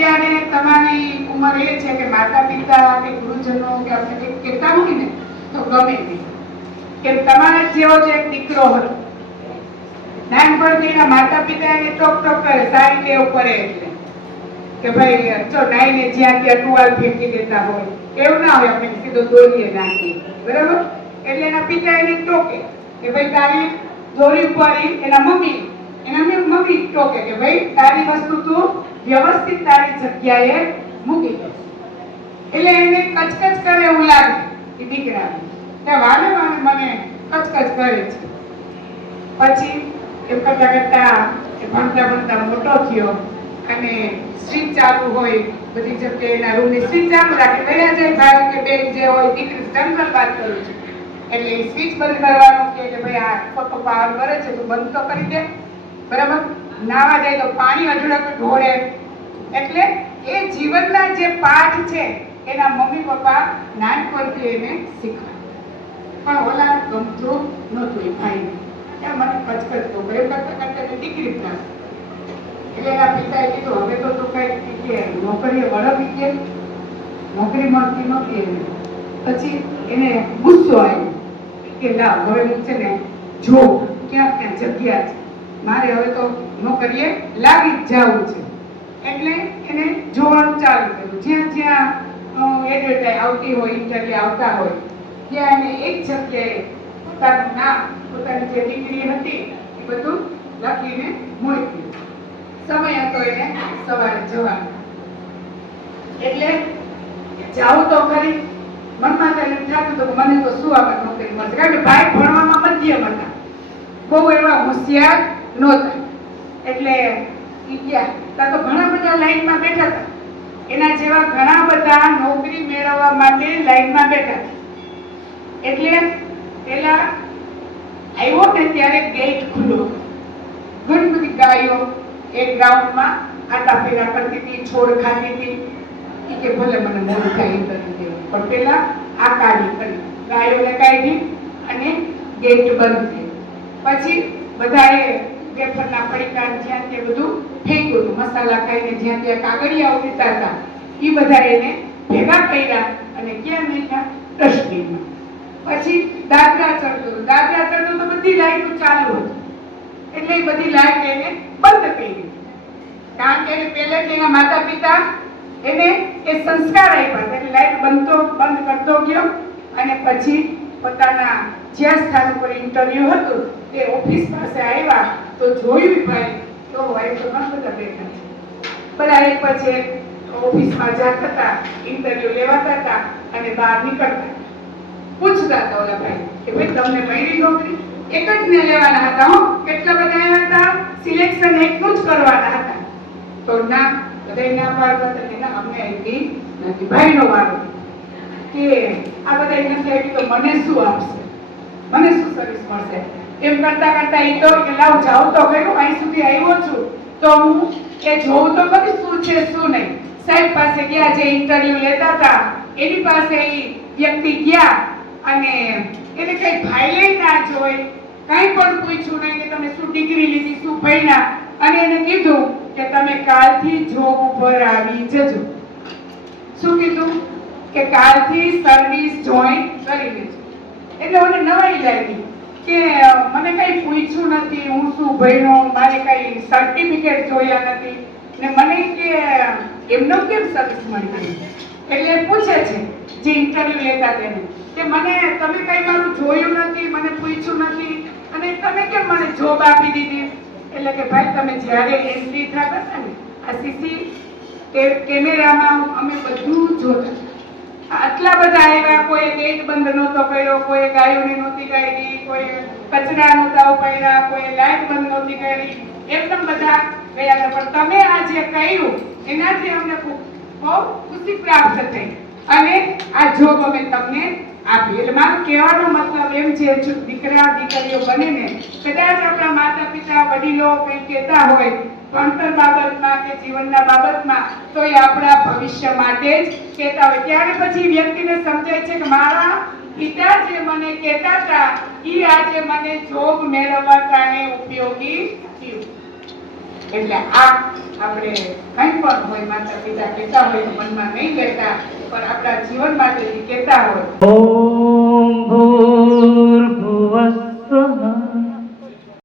અત્યારે તમારી ઉંમર એ છે કે માતા પિતા કે ગુરુજનો કે આપણે કંઈક કહેતા હોય ને તો ગમે નહીં. કે તમારા જેવો જ એક દીકરો હતો, નાનપણથી એના માતા પિતા એને ટોક ટોક કરે, સારી ટેવ પડે એટલે કે ભાઈ જો નાઈને જ્યાં ત્યાં ટુવાલ ફેંકી દેતા હોય એવું ના હોય, આપણે સીધો દોરીએ નાખીએ, બરાબર? એટલે એના પિતા એને ટોકે કે ભાઈ તારી દોરી ઉપાડી, એના મમ્મી ટોકે કે ભાઈ તારી વસ્તુ તું વ્યવસ્થિત તારી જગ્યાએ મૂકી દે. એટલે એને કચકચ કરે એવું લાગે કે દીકરાને કે વાને મને કચકચ કરે છે. પછી એમ કરતા કરતા ભણતા મોટો થયો અને સ્વિચ ચાલુ હોય, બધી જગ્યાએ એના રૂમની સ્વિચ ચાલુ રાખે, ગયા જાય ભાઈ કે બેન જે હોય, દીકરી જનરલ વાત કરું છું, એટલે સ્વિચ બંધ કરવાનું કે ભાઈ આ ખોટો પાવર કરે છે તો બંધ તો કરી દે, બરાબર? નાવા જાય તો પાણી અઢળક ઢોળે. એટલે એ જીવનના જે પાઠ છે એના મમ્મી પપ્પા નાનપણથી એને શીખવાડે. પણ ઓલા ગમતું નહોતું એ ભાઈને, ત્યાં મને કચકચ તો કરે કરતા કરતા દીકરી પ્રાપ્ત. એટલે એના પિતાએ કીધું હવે તો તું કઈ કે નોકરીએ વળવી કે નોકરી મળતી નહોતી એને. પછી એને ગુસ્સો આવ્યો કે લાવ હવે હું છે ને જો ક્યાં ક્યાં જગ્યા છે, મારે હવે તો નોકરીએ લાગી જ જવું છે. એટલે એને જોવાનું ચાલુ કર્યું, જ્યાં જ્યાં એડવર્ટાઈઝ આવતી હોય, ઇન્ટરવ્યુ આવતા હોય, ત્યાં એને એક જગ્યાએ પોતાનું નામ, પોતાની જે ડિગ્રી હતી એ બધું લખીને મૂકી. સમય હતો એને સવારે જવાનો, એટલે જાવું તો ખરી. મનમાં તો એમ થતું હતું મને તો શું આમાં નોકરી મળશે, કારણ કે ભાઈ ભણવામાં મધ્યમ હતા, બહુ એવા હોશિયાર નહોતા. એટલે ગયા ત્યાં તો ઘણા બધા લાઈનમાં બેઠા હતા, એના જેવા ઘણા બધા નોકરી મેળવવા માટે લાઈનમાં બેઠા હતા. એટલે પેલા આવ્યો ને ત્યારે ગેટ ખુલ્લો, ઘણી બધી ગાયો એક ગ્રાઉન્ડમાં આટા ફેરા કરતી હતી, છોડ ખાતી હતી. કે ભલે મને મોડું થાય એમ કરી દેવું, પણ પેલા આ કાઢી કરી, ગાયોને કાઢી અને ગેટ બંધ થઈ. પછી બધાએ વેફરના પડીકા જ્યાં તે બધું ફેંક્યું હતું, મસાલા ખાઈને જ્યાં ત્યાં કાગળિયા ઉડતા હતા એ બધા એને ભેગા કર્યા અને ક્યાં નાખ્યા? ડસ્ટબિનમાં. પછી દાદરા ચડતું તો બધી લાઈટો ચાલુ હતી, એટલે એ બધી લાઈટ એને બંધ કરી, કારણ કે પહેલેથી એના માતા પિતા એને એ સંસ્કાર આપ્યા, એટલે લાઈટ બંધ કરતો ગયો. અને પછી પોતાના જ્યાં સ્થાન ઉપર ઇન્ટરવ્યુ હતું તે ઓફિસ પાસે આવ્યા તો જોયું ભાઈ તો ભાઈ તો ઘણા બધા બેઠા છે, બધા એક પછી એક ઓફિસમાં જતા હતા, ઇન્ટરવ્યુ લેવાતા હતા અને બહાર નીકળતા પૂછતા હતા ઓલા ભાઈ કે ભાઈ તમને મળી નોકરી? એક જ ને લેવાના હતા, હો કેટલા બધા આવ્યા હતા, સિલેક્શન એકનું જ કરવાના હતા. તો ના, બધા ના પાડતા હતા કે ના અમને આવી નથી. ભાઈનો વારો કે આ બધા નથી આવી તો મને શું આપશે, મને શું સર્વિસ મળશે? એમ કરતા કરતા એ તો કે લાવ જાવ તો ગયો, અહીં સુધી આવ્યો છું તો હું એ જોઉં તો ખરી શું છે શું નહીં. સાહેબ પાસે ગયા, જે ઇન્ટરવ્યુ લેતા હતા એની પાસે એ વ્યક્તિ ગયા અને એને કઈ ફાઇલે ના જોઈ, કઈ પણ પૂછ્યું નહીં કે તમે શું ડિગ્રી લીધી, શું ભણ્યા, અને એને કીધું કે તમે કાલથી જોબ ઉપર આવી જજો. શું કીધું? કે કાલથી સર્વિસ જોઈન કરી લેજો. એટલે મને નવાઈ લાગી કે મને કઈ પૂછ્યું નથી, હું શું ભણ્યો, મારે કઈ સર્ટિફિકેટ જોયા નથી ને મને કે એમનો કેમ સર્વિસ મળી. એટલે પૂછે છે જે ઇન્ટરવ્યુ લેતા તેને કે મને તમે કઈ મારું જોયું નથી, મને પૂછ્યું નથી અને તમે કેમ મને જોબ આપી દીધી? એટલે કે ભાઈ તમે જ્યારે એન્ટ્રી થતા હતા ને આ સીસી કેમેરામાં અમે બધું જોતા, આટલા બધા આવ્યા, કોઈ ગેટ બંધ નહોતો કર્યો, કોઈ ગાયોને નહોતી કાઢી, કોઈ કચરા નહોતા ઉપાડ્યા, કોઈ લાઈટ બંધ નહોતી કરી, એકદમ બધા ગયા હતા. પણ તમે આ જે કર્યું એનાથી અમને બહુ ખુશી પ્રાપ્ત થઈ અને આ જોબ અમે તમને આપી. એટલે મારો કહેવાનો મતલબ એમ છે, દીકરા દીકરીઓ બને ને કદાચ આપણા માતા પિતા વડીલો કંઈ કહેતા હોય ભણતર બાબતમાં કે જીવનના બાબતમાં, તો એ આપણા ભવિષ્ય માટે જ કહેતા હોય. ત્યારે પછી વ્યક્તિને સમજાય છે કે મારા પિતા જે મને કહેતા હતા એ આજે મને જોબ મેળવવા કારણે ઉપયોગી થયું. એટલે આ આપણે કંઈ પણ હોય માતા પિતા કહેતા હોય તો મનમાં નહીં લેતા, પણ આપણા જીવન માટે કહેતા હોય